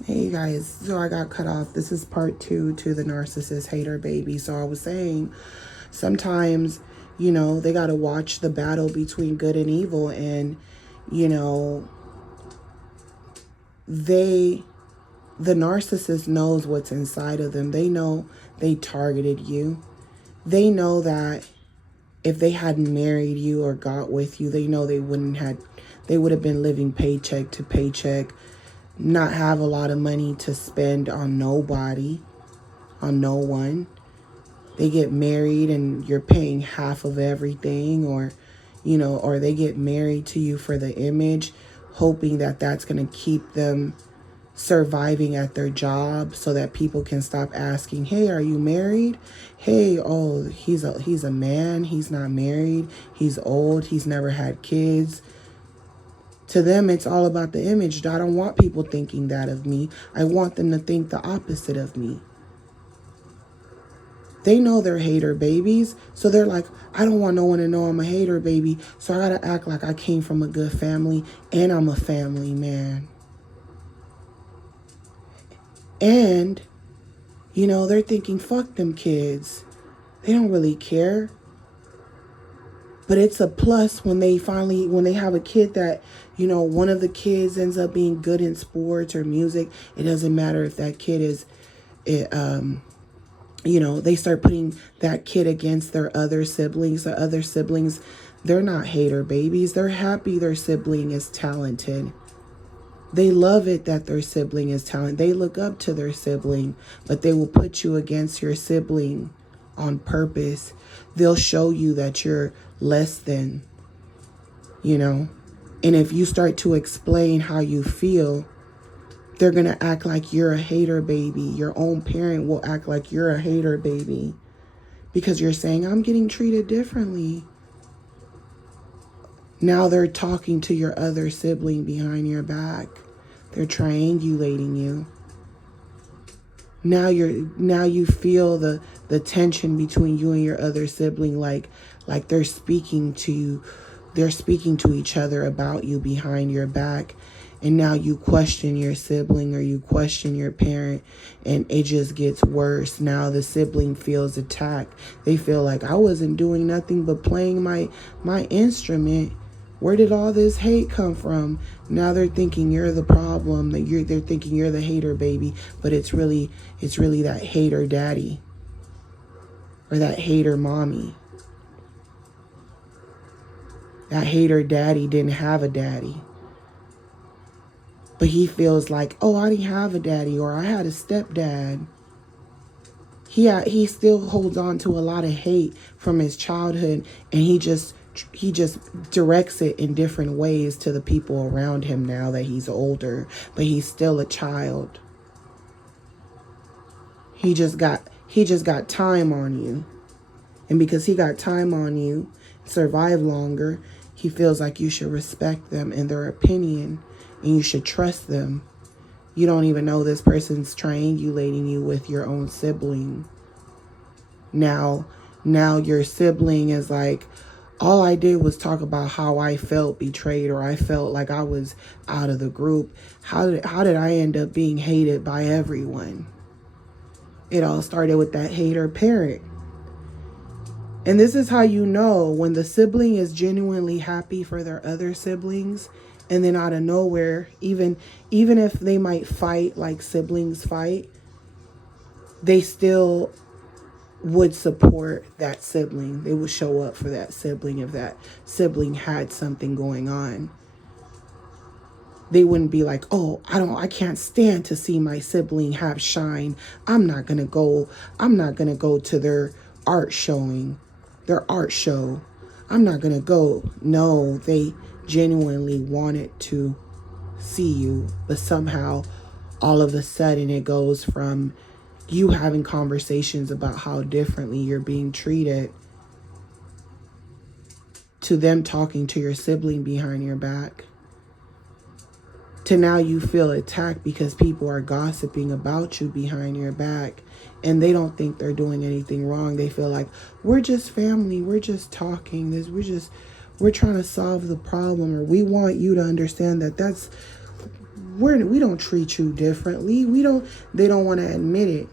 Hey guys, so I got cut off. This is part two to the narcissist hater baby. So I was saying sometimes, they got to watch the battle between good and evil. And, you know, they, the narcissist knows what's inside of them. They know they targeted you. They know that if they hadn't married you or got with you, they know they would have been living paycheck to paycheck, not have a lot of money to spend on nobody, on no one. They get married and you're paying half of everything, or they get married to you for the image, hoping that that's going to keep them surviving at their job so that people can stop asking, "Hey, are you married? Hey, oh, he's a man, he's not married, he's old, he's never had kids." To them, it's all about the image. I don't want people thinking that of me. I want them to think the opposite of me. They know they're hater babies, so they're like, I don't want no one to know I'm a hater baby, so I gotta act like I came from a good family and I'm a family man. And, they're thinking, fuck them kids. They don't really care. But it's a plus when they have a kid that, one of the kids ends up being good in sports or music. It doesn't matter if that kid is, they start putting that kid against their other siblings. The other siblings, they're not hater babies. They're happy their sibling is talented. They love it that their sibling is talented. They look up to their sibling, but they will put you against your sibling on purpose. They'll show you that you're less than, And if you start to explain how you feel, they're going to act like you're a hater baby. Your own parent will act like you're a hater baby because you're saying, I'm getting treated differently. Now they're talking to your other sibling behind your back. They're triangulating you. Now you feel the tension between you and your other sibling, like they're speaking to you. They're speaking to each other about you behind your back. And now you question your sibling or you question your parent, and it just gets worse. Now the sibling feels attacked. They feel like, I wasn't doing nothing but playing my instrument. Where did all this hate come from? Now they're thinking you're the problem. They're thinking you're the hater baby, but it's really that hater daddy or that hater mommy. That hater daddy didn't have a daddy. But he feels like, oh, I didn't have a daddy, or I had a stepdad. He still holds on to a lot of hate from his childhood, and he just directs it in different ways to the people around him now that he's older, but he's still a child. He just got time on you. And because he got time on you, survived longer, he feels like you should respect them and their opinion, and you should trust them. You don't even know this person's triangulating you with your own sibling. Now your sibling is like, all I did was talk about how I felt betrayed, or I felt like I was out of the group. How did I end up being hated by everyone? It all started with that hater parent. And this is how you know when the sibling is genuinely happy for their other siblings, and then out of nowhere, even if they might fight like siblings fight, they still would support that sibling. They would show up for that sibling if that sibling had something going on. They wouldn't be like, oh, I can't stand to see my sibling have shine. I'm not gonna go to their art show. I'm not gonna go. No, they genuinely wanted to see you, but somehow all of a sudden it goes from you having conversations about how differently you're being treated to them talking to your sibling behind your back, to now you feel attacked because people are gossiping about you behind your back, and they don't think they're doing anything wrong. They feel like, we're just family, we're just talking this, we're trying to solve the problem, or we want you to understand that we don't treat you differently. They don't want to admit it.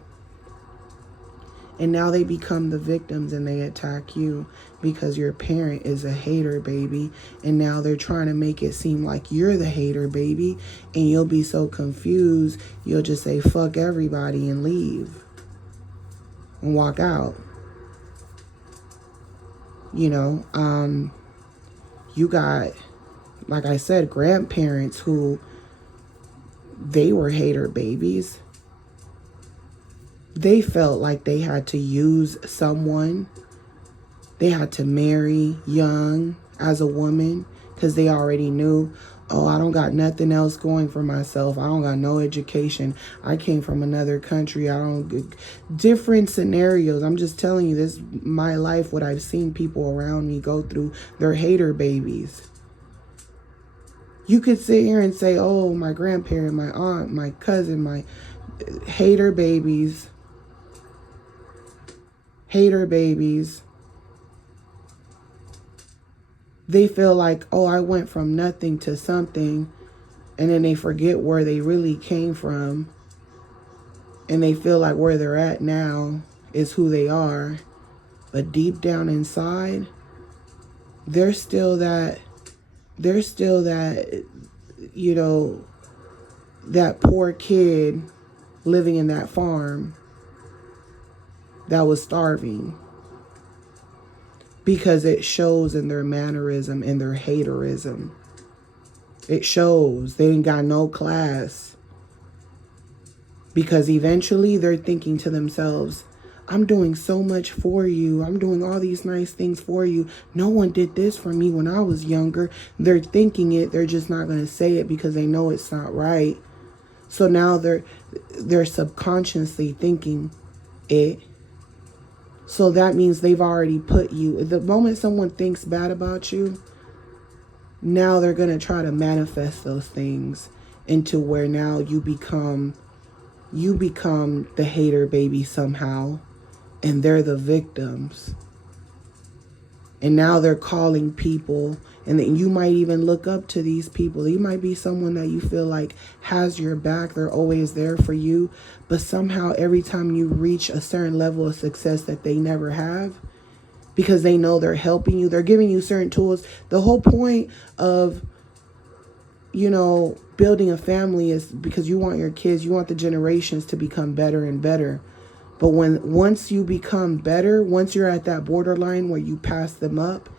And now they become the victims and they attack you because your parent is a hater, baby. And now they're trying to make it seem like you're the hater, baby. And you'll be so confused, you'll just say, fuck everybody and leave. And walk out. You know, you got, like I said, grandparents who, they were hater babies. They felt like they had to use someone. They had to marry young as a woman because they already knew, oh, I don't got nothing else going for myself. I don't got no education. I came from another country. Different scenarios. I'm just telling you, this my life, what I've seen people around me go through. They're hater babies. You could sit here and say, oh, my grandparent, my aunt, my cousin, my hater babies. Hater babies. They feel like, oh, I went from nothing to something, and then they forget where they really came from, and they feel like where they're at now is who they are. But deep down inside, they're still that, you know, that poor kid living in that farm that was starving, because it shows in their mannerism and their haterism. It shows they ain't got no class, because eventually they're thinking to themselves, I'm doing so much for you. I'm doing all these nice things for you. No one did this for me when I was younger. They're thinking it. They're just not going to say it because they know it's not right. So now they're subconsciously thinking it. So that means they've already put you, the moment someone thinks bad about you, now they're going to try to manifest those things into where now you become the hater baby somehow, and they're the victims. And now they're calling people, and then you might even look up to these people. You might be someone that you feel like has your back. They're always there for you. But somehow every time you reach a certain level of success that they never have, because they know they're helping you, they're giving you certain tools. The whole point of, you know, building a family is because you want your kids, you want the generations to become better and better. But once you become better, once you're at that borderline where you pass them up,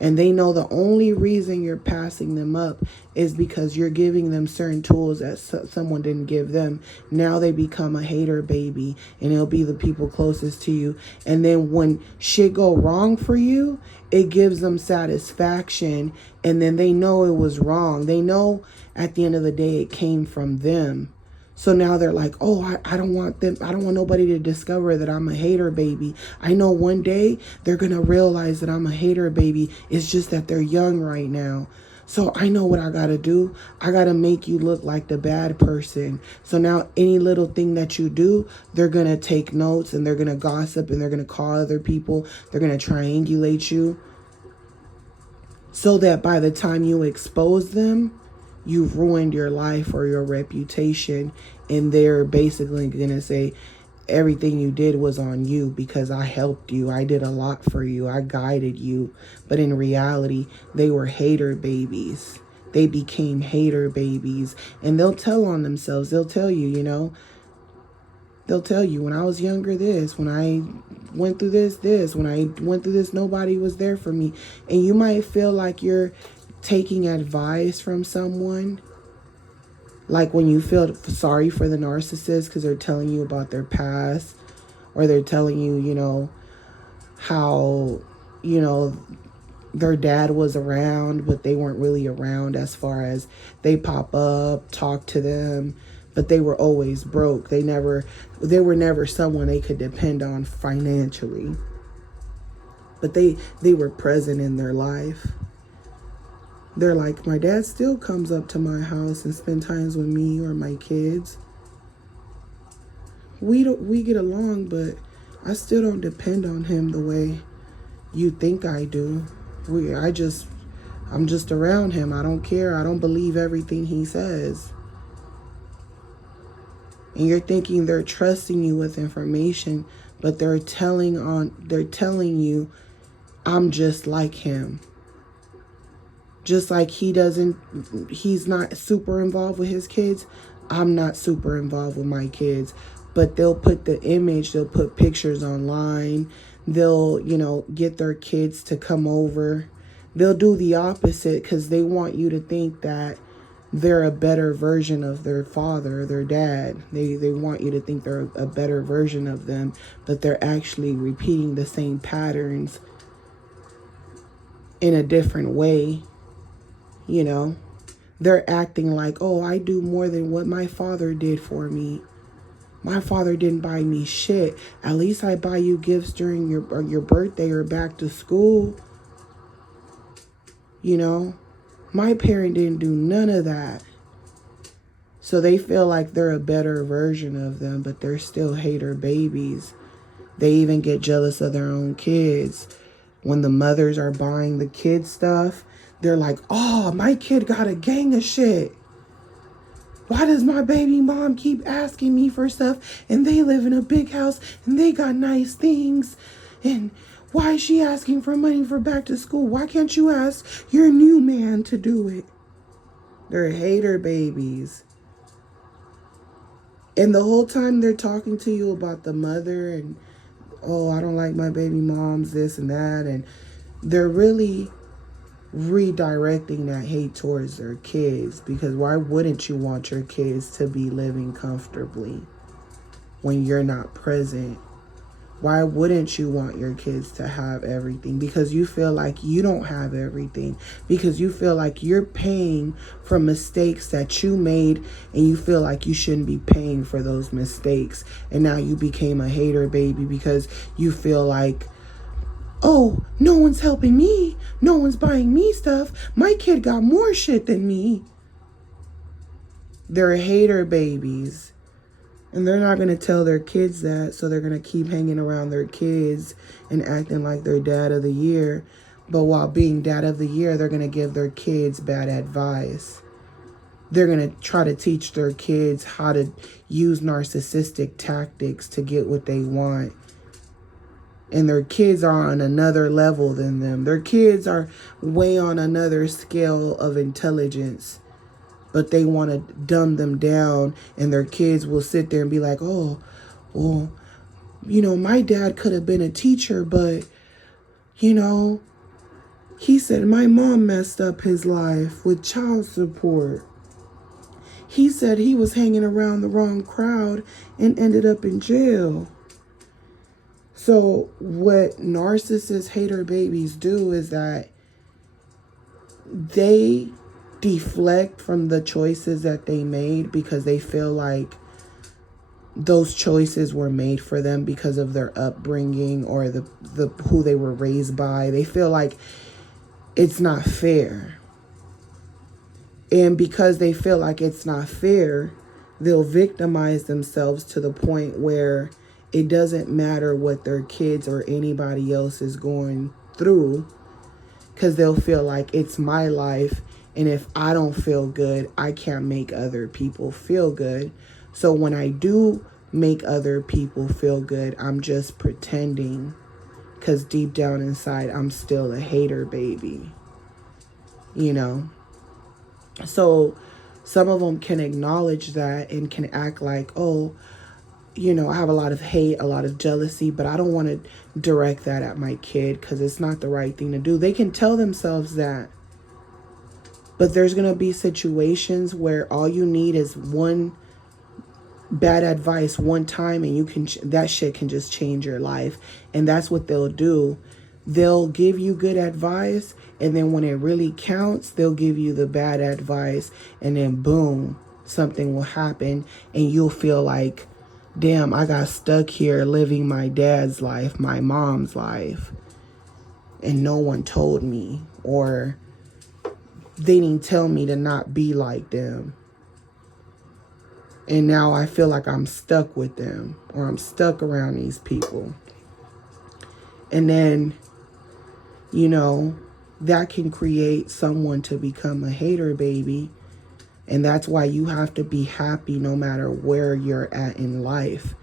and they know the only reason you're passing them up is because you're giving them certain tools that someone didn't give them. Now they become a hater baby, and it'll be the people closest to you. And then when shit go wrong for you, it gives them satisfaction. And then they know it was wrong. They know at the end of the day it came from them. So now they're like, oh, I don't want nobody to discover that I'm a hater baby. I know one day they're going to realize that I'm a hater baby. It's just that they're young right now. So I know what I got to do. I got to make you look like the bad person. So now any little thing that you do, they're going to take notes, and they're going to gossip, and they're going to call other people. They're going to triangulate you, so that by the time you expose them, you've ruined your life or your reputation, and they're basically going to say everything you did was on you because I helped you. I did a lot for you. I guided you. But in reality, they were hater babies. They became hater babies, and they'll tell on themselves. They'll tell you, you know, they'll tell you, when I was younger, this, when I went through this, when I went through this, nobody was there for me. And you might feel like you're taking advice from someone, like when you feel sorry for the narcissist because they're telling you about their past, or they're telling you, you know, how, you know, their dad was around, but they weren't really around as far as they pop up, talk to them, but they were always broke. They were never someone they could depend on financially, but they were present in their life. They're like, my dad still comes up to my house and spend times with me or my kids. We get along, but I still don't depend on him the way you think I do. I'm just around him. I don't care. I don't believe everything he says. And you're thinking they're trusting you with information, but they're telling you, I'm just like him. Just like he's not super involved with his kids, I'm not super involved with my kids. But they'll put they'll put pictures online. They'll, get their kids to come over. They'll do the opposite because they want you to think that they're a better version of their father or their dad. They want you to think they're a better version of them, but they're actually repeating the same patterns in a different way. They're acting like, oh, I do more than what my father did for me. My father didn't buy me shit. At least I buy you gifts during your birthday or back to school. My parent didn't do none of that. So they feel like they're a better version of them, but they're still hater babies. They even get jealous of their own kids. When the mothers are buying the kids stuff, they're like, oh, my kid got a gang of shit. Why does my baby mom keep asking me for stuff, and they live in a big house and they got nice things? And why is she asking for money for back to school? Why can't you ask your new man to do it? They're hater babies. And the whole time they're talking to you about the mother and, oh, I don't like my baby mom's this and that. And they're really redirecting that hate towards their kids, because why wouldn't you want your kids to be living comfortably when you're not present? Why wouldn't you want your kids to have everything? Because you feel like you don't have everything, because you feel like you're paying for mistakes that you made, and you feel like you shouldn't be paying for those mistakes. And now you became a hater baby because you feel like, oh, no one's helping me. No one's buying me stuff. My kid got more shit than me. They're hater babies. And they're not going to tell their kids that, so they're going to keep hanging around their kids and acting like they're dad of the year. But while being dad of the year, they're going to give their kids bad advice. They're going to try to teach their kids how to use narcissistic tactics to get what they want. And their kids are on another level than them. Their kids are way on another scale of intelligence. But they want to dumb them down. And their kids will sit there and be like, oh, well, my dad could have been a teacher, but, he said my mom messed up his life with child support. He said he was hanging around the wrong crowd and ended up in jail. So what narcissist hater babies do is that they deflect from the choices that they made because they feel like those choices were made for them because of their upbringing or the who they were raised by. They feel like it's not fair. And because they feel like it's not fair, they'll victimize themselves to the point where it doesn't matter what their kids or anybody else is going through, because they'll feel like it's my life, and if I don't feel good, I can't make other people feel good. So when I do make other people feel good, I'm just pretending, because deep down inside, I'm still a hater baby, So some of them can acknowledge that and can act like, oh, I have a lot of hate, a lot of jealousy, but I don't want to direct that at my kid because it's not the right thing to do. They can tell themselves that. But there's going to be situations where all you need is one bad advice one time, and that shit can just change your life. And that's what they'll do. They'll give you good advice, and then when it really counts, they'll give you the bad advice, and then boom, something will happen, and you'll feel like, damn, I got stuck here living my dad's life, my mom's life, and no one told me, or they didn't tell me to not be like them. And now I feel like I'm stuck with them, or I'm stuck around these people. And then, that can create someone to become a hater baby And that's why you have to be happy no matter where you're at in life.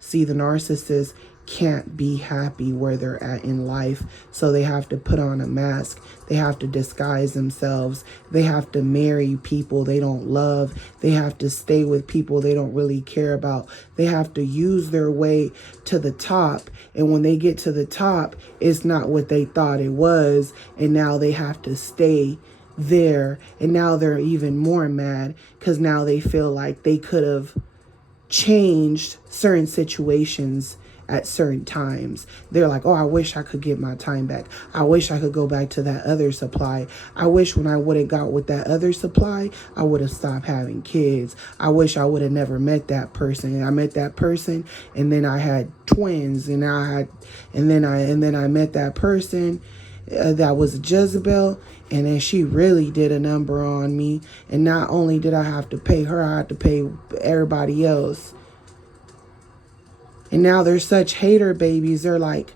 See, the narcissist can't be happy where they're at in life, so they have to put on a mask. They have to disguise themselves. They have to marry people they don't love. They have to stay with people they don't really care about. They have to use their way to the top, and when they get to the top, it's not what they thought it was, and now they have to stay there. And now they're even more mad because now they feel like they could have changed certain situations at certain times. They're like, oh, I wish I could get my time back. I wish I could go back to that other supply. I wish when I would have got with that other supply, I would have stopped having kids. I wish I would have never met that person. I met that person and then I had twins, and then I met that person that was a Jezebel, and then she really did a number on me. And not only did I have to pay her, I had to pay everybody else. And now they're such hater babies. They're like,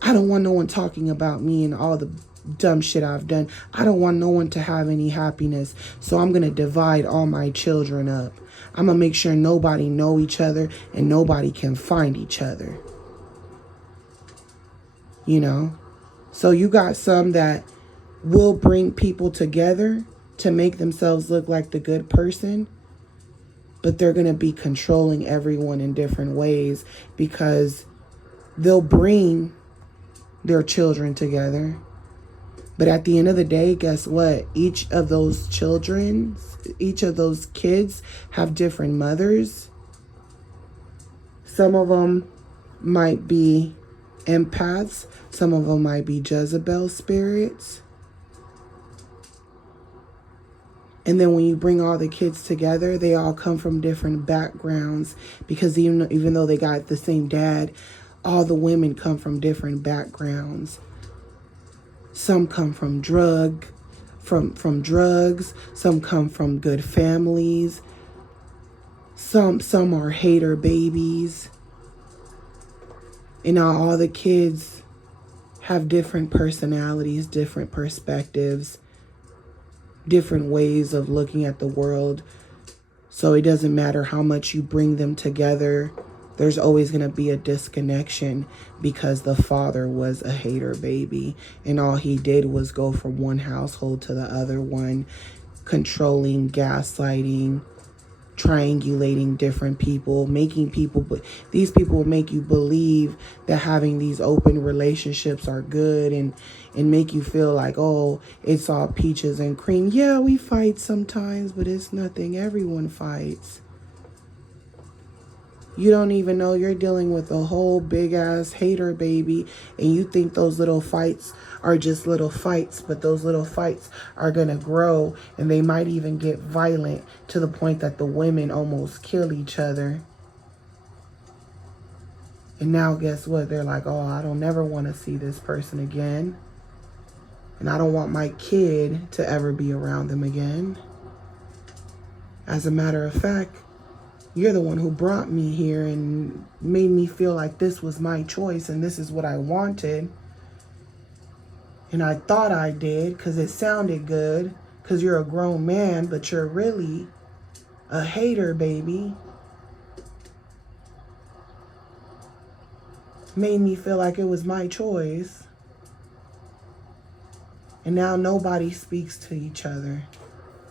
I don't want no one talking about me and all the dumb shit I've done. I don't want no one to have any happiness. So I'm going to divide all my children up. I'm going to make sure nobody know each other and nobody can find each other. You know? So you got some that will bring people together to make themselves look like the good person, but they're going to be controlling everyone in different ways because they'll bring their children together. But at the end of the day, guess what? Each of those kids have different mothers. Some of them might be empaths. Some of them might be Jezebel spirits. And then when you bring all the kids together, they all come from different backgrounds, because even though they got the same dad, all the women come from different backgrounds. Some come from drugs. Some come from good families. Some are hater babies. And now all the kids have different personalities, different perspectives, different ways of looking at the world. So it doesn't matter how much you bring them together, there's always going to be a disconnection because the father was a hater baby, and all he did was go from one household to the other one, controlling, gaslighting, triangulating different people, making people, but these people will make you believe that having these open relationships are good, and make you feel like, oh, it's all peaches and cream. Yeah, we fight sometimes, but it's nothing. Everyone fights. You don't even know you're dealing with a whole big ass hater baby, and you think those little fights are just little fights, but those little fights are going to grow, and they might even get violent to the point that the women almost kill each other. And now guess what? They're like, oh, I don't never want to see this person again. And I don't want my kid to ever be around them again. As a matter of fact, you're the one who brought me here and made me feel like this was my choice and this is what I wanted. And I thought I did because it sounded good because you're a grown man, but you're really a hater baby. Made me feel like it was my choice. And now nobody speaks to each other.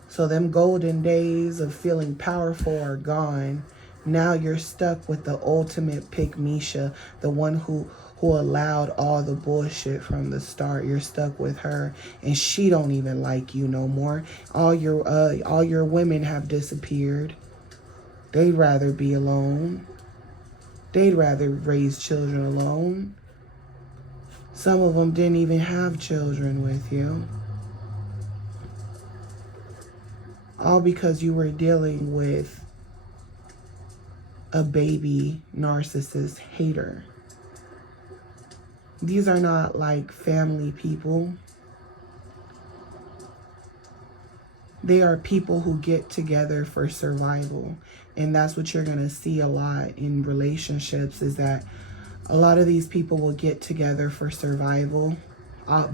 So them golden days of feeling powerful are gone. Now you're stuck with the ultimate pick-Misha, the one who allowed all the bullshit from the start. You're stuck with her, and she don't even like you no more. All your women have disappeared. They'd rather be alone. They'd rather raise children alone. Some of them didn't even have children with you. All because you were dealing with a baby narcissist hater. These are not like family people. They are people who get together for survival. And that's what you're going to see a lot in relationships, is that a lot of these people will get together for survival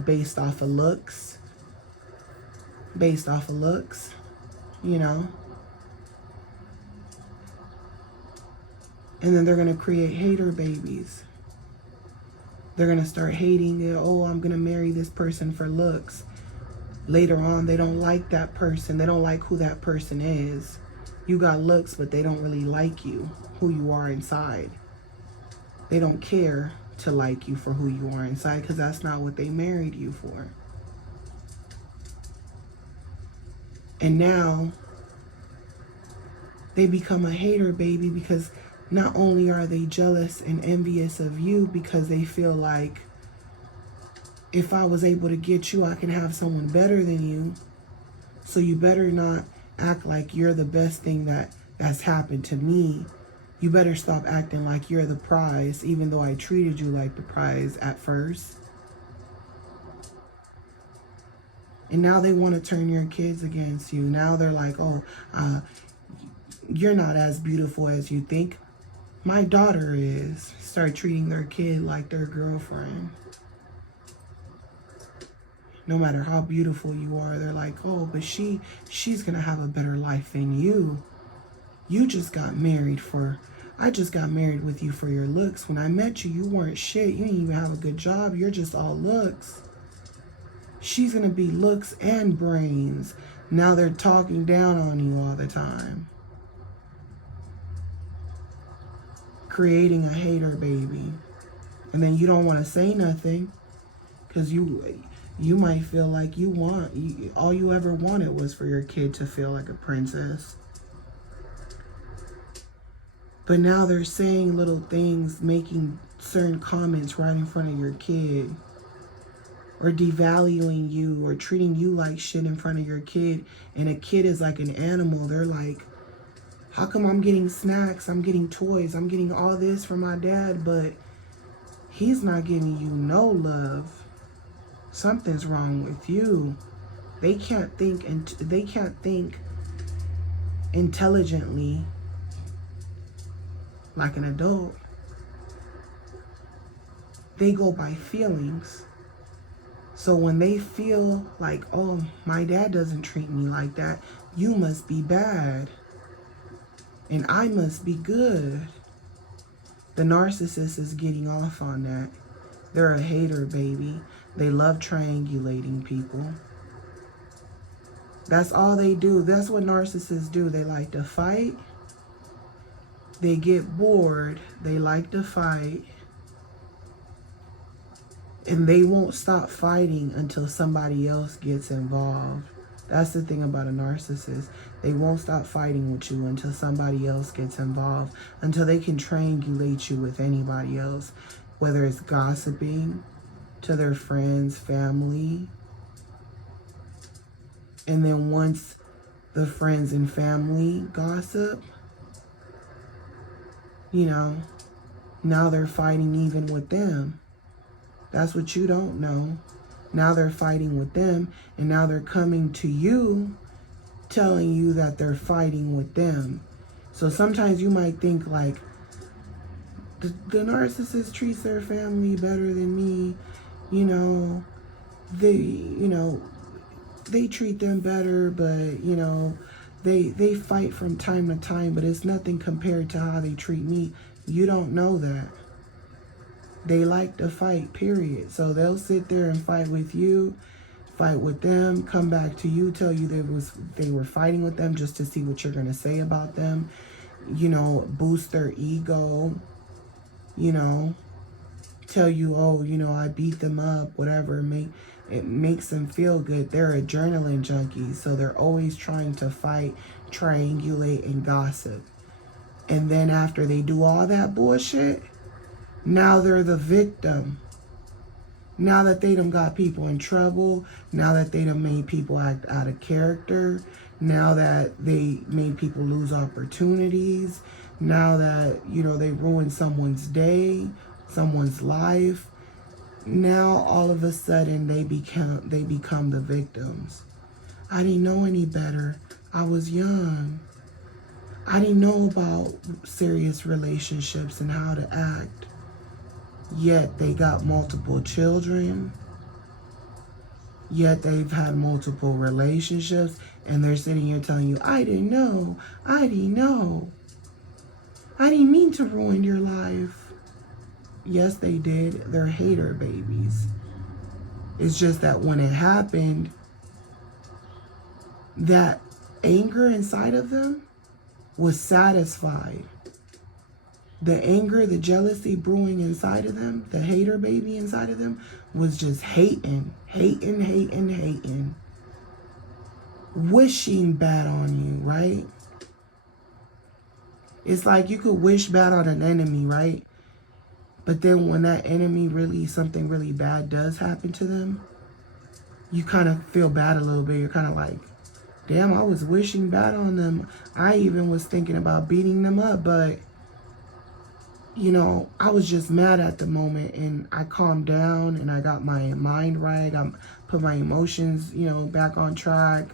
based off of looks. You know, And then they're going to create hater babies. They're going to start hating it. Oh, I'm going to marry this person for looks. Later on, they don't like that person. They don't like who that person is. You got looks, but they don't really like you, who you are inside. They don't care to like you for who you are inside, because that's not what they married you for. And now they become a hater baby, because not only are they jealous and envious of you, because they feel like, if I was able to get you, I can have someone better than you. So you better not act like you're the best thing that's happened to me. You better stop acting like you're the prize, even though I treated you like the prize at first. And now they want to turn your kids against you. Now they're like, oh, you're not as beautiful as you think. My daughter is. Start treating their kid like their girlfriend. No matter how beautiful you are, they're like, oh, but she's going to have a better life than you. You just got married I just got married with you for your looks. When I met you, you weren't shit. You didn't even have a good job. You're just all looks. She's going to be looks and brains. Now they're talking down on you all the time. Creating a hater baby. And then you don't want to say nothing, because you might feel like all you ever wanted was for your kid to feel like a princess. But now they're saying little things, making certain comments right in front of your kid, or devaluing you, or treating you like shit in front of your kid. And a kid is like an animal. They're like, how come I'm getting snacks, I'm getting toys, I'm getting all this from my dad, but he's not giving you no love? Something's wrong with you. They can't think intelligently like an adult. They go by feelings. So when they feel like, oh, my dad doesn't treat me like that, you must be bad and I must be good. The narcissist is getting off on that. They're a hater baby. They love triangulating people. That's all they do. That's what narcissists do. They like to fight. They get bored. They like to fight. And they won't stop fighting until somebody else gets involved. That's the thing about a narcissist. They won't stop fighting with you until somebody else gets involved, until they can triangulate you with anybody else, whether it's gossiping to their friends, family. And then once the friends and family gossip, now they're fighting even with them. That's what you don't know. Now they're fighting with them, and now they're coming to you telling you that they're fighting with them. So sometimes you might think like, the narcissist treats their family better than me. They treat them better, but they fight from time to time, but it's nothing compared to how they treat me. You don't know that. They like to fight, period. So they'll sit there and fight with you, fight with them, come back to you, tell you they were fighting with them just to see what you're going to say about them, boost their ego, tell you, oh, I beat them up, whatever. It makes them feel good. They're adrenaline junkies, so they're always trying to fight, triangulate, and gossip. And then after they do all that bullshit, now they're the victim. Now that they done got people in trouble, now that they done made people act out of character, now that they made people lose opportunities, now that, they ruined someone's day, someone's life, now all of a sudden they become the victims. I didn't know any better. I was young. I didn't know about serious relationships and how to act. Yet they got multiple children. Yet they've had multiple relationships, and they're sitting here telling you, I didn't know. I didn't mean to ruin your life. Yes, they did. They're hater babies. It's just that when it happened, that anger inside of them was satisfied. The anger, the jealousy brewing inside of them, the hater baby inside of them was just hating, wishing bad on you, right? It's like you could wish bad on an enemy, right? But then when that enemy really, something really bad does happen to them, you kind of feel bad a little bit. You're kind of like, damn, I was wishing bad on them. I even was thinking about beating them up, but you know, I was just mad at the moment, and I calmed down and I got my mind right. I put my emotions, you know, back on track.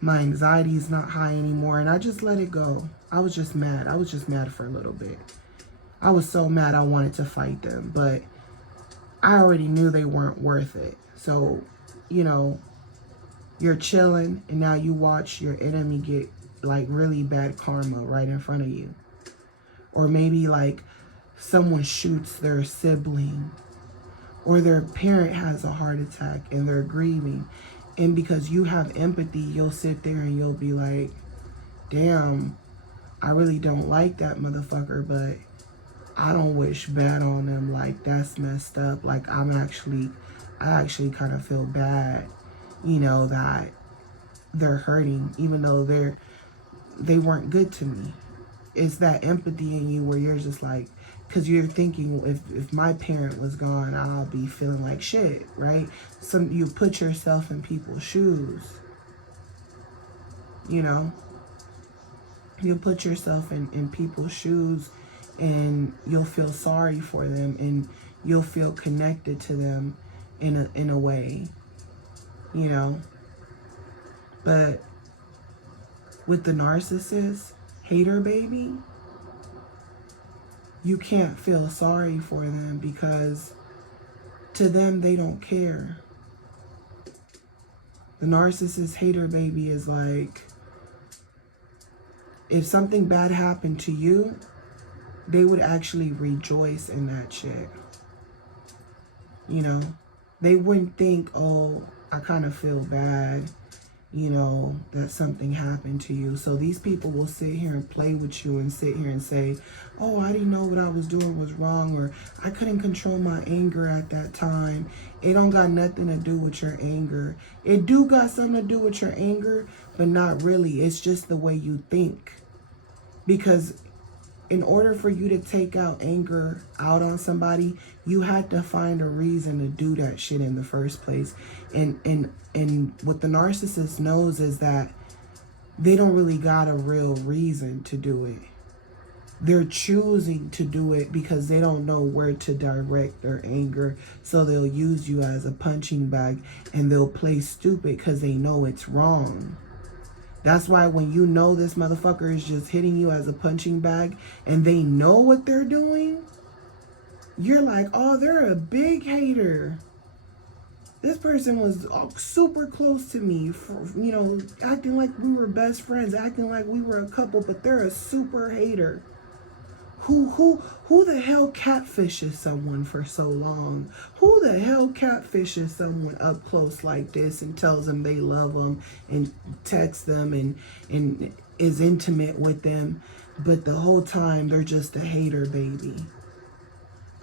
My anxiety is not high anymore, and I just let it go. I was just mad. I was just mad for a little bit. I was so mad I wanted to fight them, but I already knew they weren't worth it. So, you know, you're chilling, and now you watch your enemy get like really bad karma right in front of you. Or maybe like someone shoots their sibling, or their parent has a heart attack and they're grieving. And because you have empathy, you'll sit there and you'll be like, damn, I really don't like that motherfucker, but I don't wish bad on them. Like, that's messed up. Like, I actually kind of feel bad, you know, that they're hurting, even though they weren't good to me. It's that empathy in you where you're just like, because you're thinking, if my parent was gone, I'll be feeling like shit, right? So you put yourself in people's shoes, you know? You put yourself in people's shoes, and you'll feel sorry for them, and you'll feel connected to them in a way, you know? But with the narcissist, hater baby, you can't feel sorry for them, because to them, they don't care. The narcissist hater baby is like, if something bad happened to you, they would actually rejoice in that shit. You know, they wouldn't think, oh, I kind of feel bad, you know, that something happened to you. So these people will sit here and play with you and sit here and say, oh, I didn't know what I was doing was wrong, or I couldn't control my anger at that time. It don't got nothing to do with your anger. It do got something to do with your anger, but not really. It's just the way you think. Because in order for you to take out anger out on somebody, you had to find a reason to do that shit in the first place. And what the narcissist knows is that they don't really got a real reason to do it. They're choosing to do it because they don't know where to direct their anger. So they'll use you as a punching bag, and they'll play stupid because they know it's wrong. That's why when you know this motherfucker is just hitting you as a punching bag and they know what they're doing, you're like, oh, they're a big hater. This person was super close to me, you know, acting like we were best friends, acting like we were a couple, but they're a super hater. Who the hell catfishes someone for so long? Who the hell catfishes someone up close like this and tells them they love them and texts them and is intimate with them, but the whole time they're just a hater baby?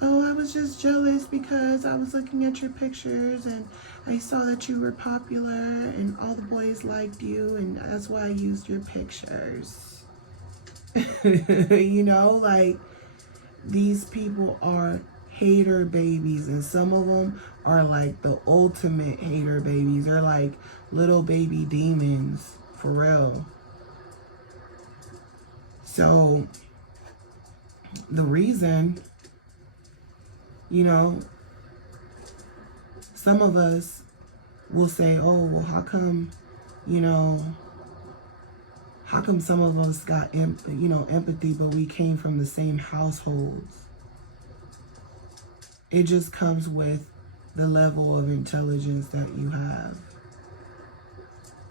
Oh, I was just jealous because I was looking at your pictures and I saw that you were popular and all the boys liked you, and that's why I used your pictures. You know, like, these people are hater babies, and some of them are like the ultimate hater babies. They're like little baby demons, for real. So the reason, you know, some of us will say, oh, well, how come, you know, how come some of us got, empathy, but we came from the same households? It just comes with the level of intelligence that you have.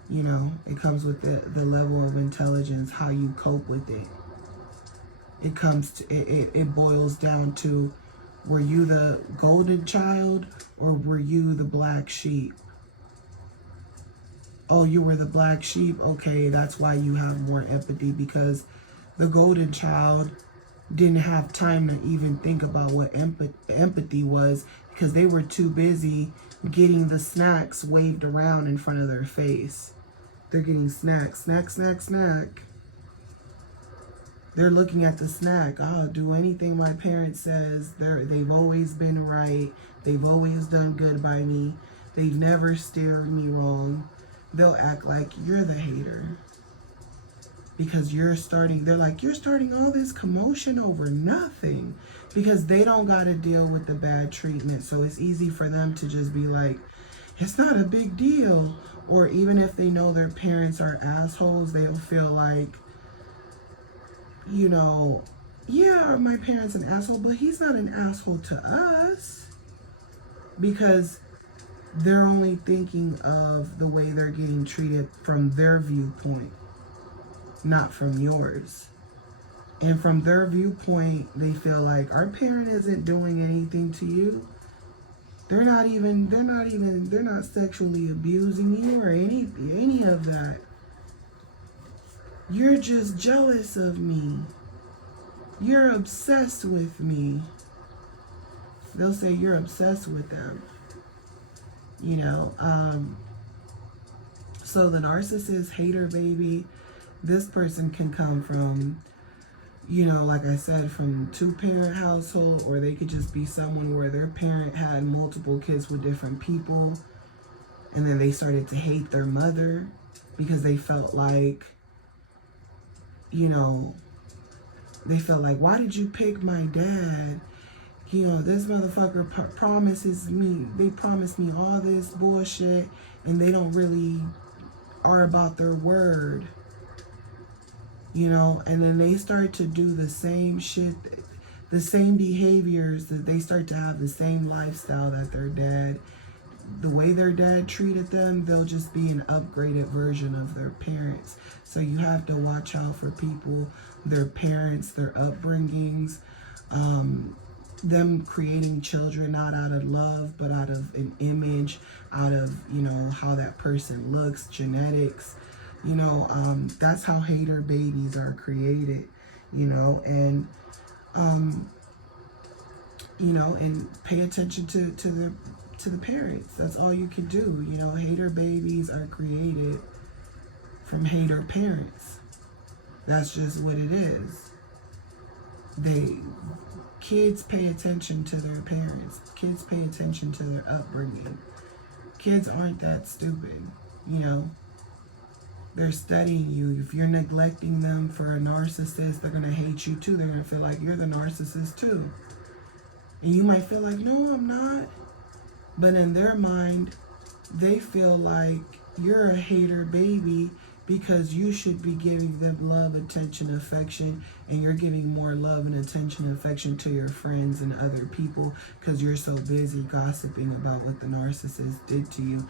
You know, it comes with the level of intelligence, how you cope with it. it boils down to, were you the golden child or were you the black sheep? Oh, you were the black sheep. Okay, that's why you have more empathy, because the golden child didn't have time to even think about what empathy was, because they were too busy getting the snacks waved around in front of their face. They're getting snacks, snack, snack, snack. They're looking at the snack. I'll do anything my parents says. They've always been right. They've always done good by me. They've never steered me wrong. They'll act like you're the hater. Because they're like, you're starting all this commotion over nothing. Because they don't got to deal with the bad treatment. So it's easy for them to just be like, it's not a big deal. Or even if they know their parents are assholes, they'll feel like, you know, yeah, my parents an asshole, but he's not an asshole to us. Because they're only thinking of the way they're getting treated from their viewpoint, not from yours. And from their viewpoint, they feel like our parent isn't doing anything to you. They're not sexually abusing you or any of that. You're just jealous of me. You're obsessed with me. They'll say you're obsessed with them. You know, so the narcissist, hater baby, this person can come from, you know, like I said, from two-parent household, or they could just be someone where their parent had multiple kids with different people, and then they started to hate their mother because they felt like, you know, they felt like, why did you pick my dad? You know, this motherfucker promised me all this bullshit, and they don't really are about their word. You know, and then they start to do the same shit, the same behaviors, that they start to have the same lifestyle that their dad, the way their dad treated them, they'll just be an upgraded version of their parents. So you have to watch out for people, their parents, their upbringings, them creating children not out of love, but out of an image, out of, you know, how that person looks, genetics. You know, that's how hater babies are created, you know, and, you know, and pay attention to the parents. That's all you can do. You know, hater babies are created from hater parents. That's just what it is. Kids pay attention to their parents. Kids pay attention to their upbringing. Kids aren't that stupid, you know. They're studying you. If you're neglecting them for a narcissist, they're going to hate you too. They're going to feel like you're the narcissist too. And you might feel like, no, I'm not. But in their mind, they feel like you're a hater baby because you should be giving them love, attention, affection, and you're giving more love and attention and affection to your friends and other people because you're so busy gossiping about what the narcissist did to you.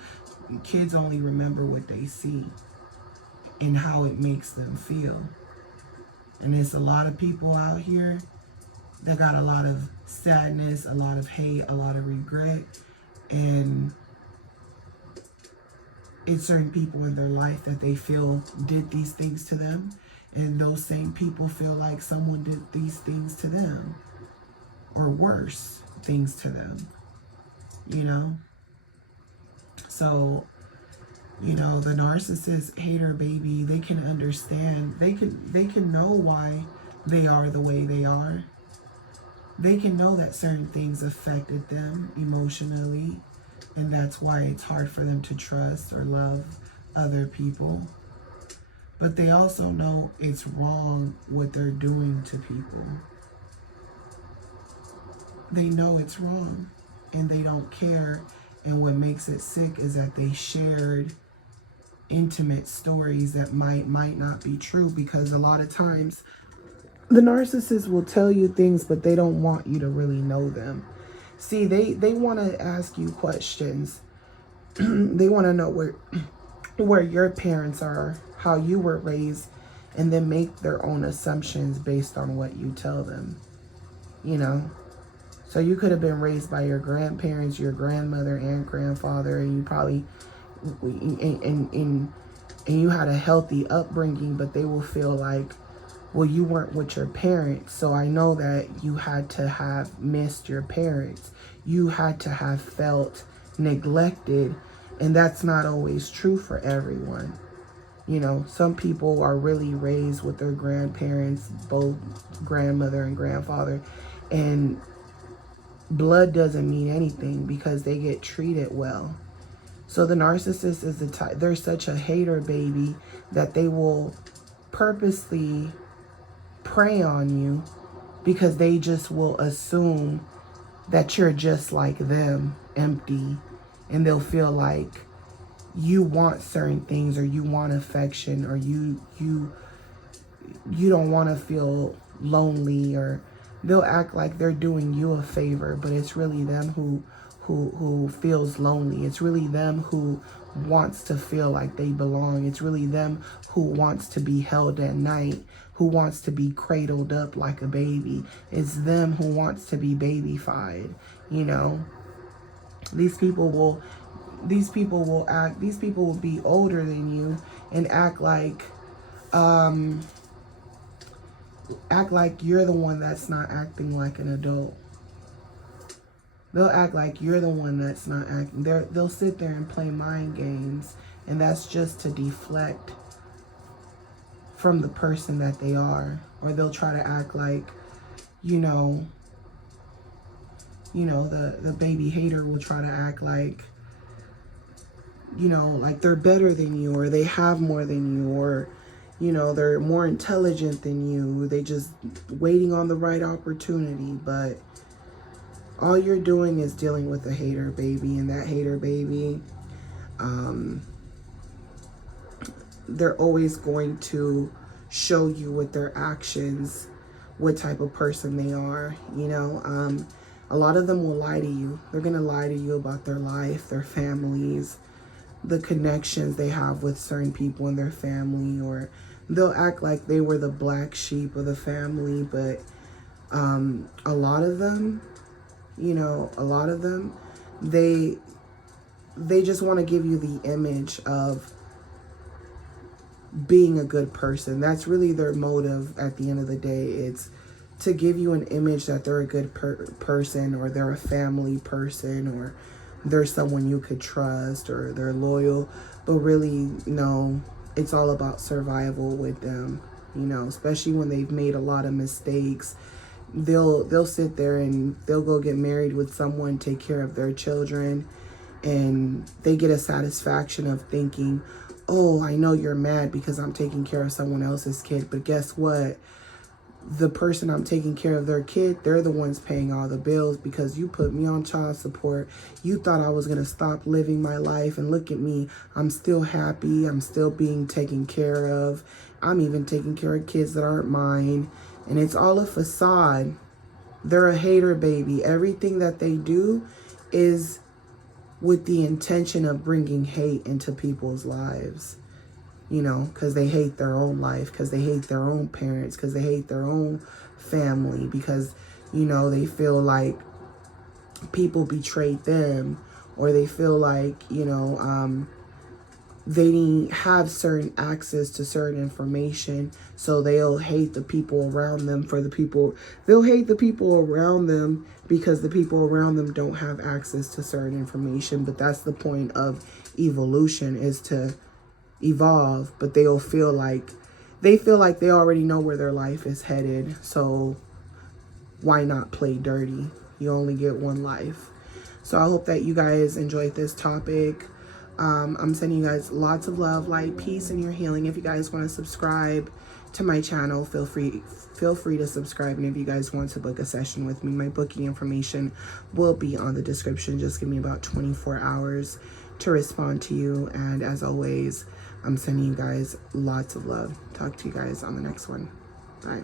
Kids only remember what they see and how it makes them feel. And there's a lot of people out here that got a lot of sadness, a lot of hate, a lot of regret, and it's certain people in their life that they feel did these things to them, and those same people feel like someone did these things to them, or worse things to them, you know? So, you know, the narcissist hater baby, they can understand, they can know why they are the way they are. They can know that certain things affected them emotionally, and that's why it's hard for them to trust or love other people. But they also know it's wrong what they're doing to people. They know it's wrong, and they don't care. And what makes it sick is that they shared intimate stories that might not be true, because a lot of times the narcissist will tell you things, but they don't want you to really know them. See, they want to ask you questions. They want to know where your parents are, how you were raised, and then make their own assumptions based on what you tell them, you know. So you could have been raised by your grandparents, your grandmother and grandfather, and you probably, and you had a healthy upbringing, but they will feel like, well, you weren't with your parents, so I know that you had to have missed your parents. You had to have felt neglected, and that's not always true for everyone. You know, some people are really raised with their grandparents, both grandmother and grandfather, and blood doesn't mean anything because they get treated well. So the narcissist is the type, they're such a hater baby that they will purposely prey on you because they just will assume that you're just like them, empty, and they'll feel like you want certain things, or you want affection, or you don't want to feel lonely, or they'll act like they're doing you a favor, but it's really them who feels lonely. It's really them who wants to feel like they belong. It's really them who wants to be held at night, who wants to be cradled up like a baby. It's them who wants to be babyfied, you know. These people will be older than you and act like you're the one that's not acting like an adult. They'll act like you're the one that's not acting. They'll sit there and play mind games, and that's just to deflect from the person that they are. Or they'll try to act like, the baby hater will try to act like, like they're better than you, or they have more than you, or, they're more intelligent than you. They just waiting on the right opportunity. But all you're doing is dealing with a hater baby, and that hater baby, they're always going to show you with their actions what type of person they are. A lot of them will lie to you. They're going to lie to you about their life, their families, the connections they have with certain people in their family, or they'll act like they were the black sheep of the family. But a lot of them, they just want to give you the image of being a good person. That's really their motive at the end of the day. It's to give you an image that they're a good person, or they're a family person, or they're someone you could trust, or they're loyal. But really, no, it's all about survival with them, especially when they've made a lot of mistakes. They'll sit there and they'll go get married with someone, take care of their children, and they get a satisfaction of thinking, oh, I know you're mad because I'm taking care of someone else's kid, but guess what? The person I'm taking care of their kid, they're the ones paying all the bills because you put me on child support. You thought I was going to stop living my life, and look at me. I'm still happy. I'm still being taken care of. I'm even taking care of kids that aren't mine. And it's all a facade. They're a hater baby. Everything that they do is with the intention of bringing hate into people's lives. Because they hate their own life, because they hate their own parents, because they hate their own family, because, they feel like people betrayed them, or they feel like, they didn't have certain access to certain information, so they'll hate the people around them they'll hate the people around them because the people around them don't have access to certain information. But that's the point of evolution, is to evolve. But they feel like they already know where their life is headed, so why not play dirty? You only get one life. So I hope that you guys enjoyed this topic. I'm sending you guys lots of love, light, peace, and your healing. If you guys want to subscribe to my channel, feel free to subscribe. And if you guys want to book a session with me, my booking information will be on the description. Just give me about 24 hours to respond to you. And as always, I'm sending you guys lots of love. Talk to you guys on the next one. Bye.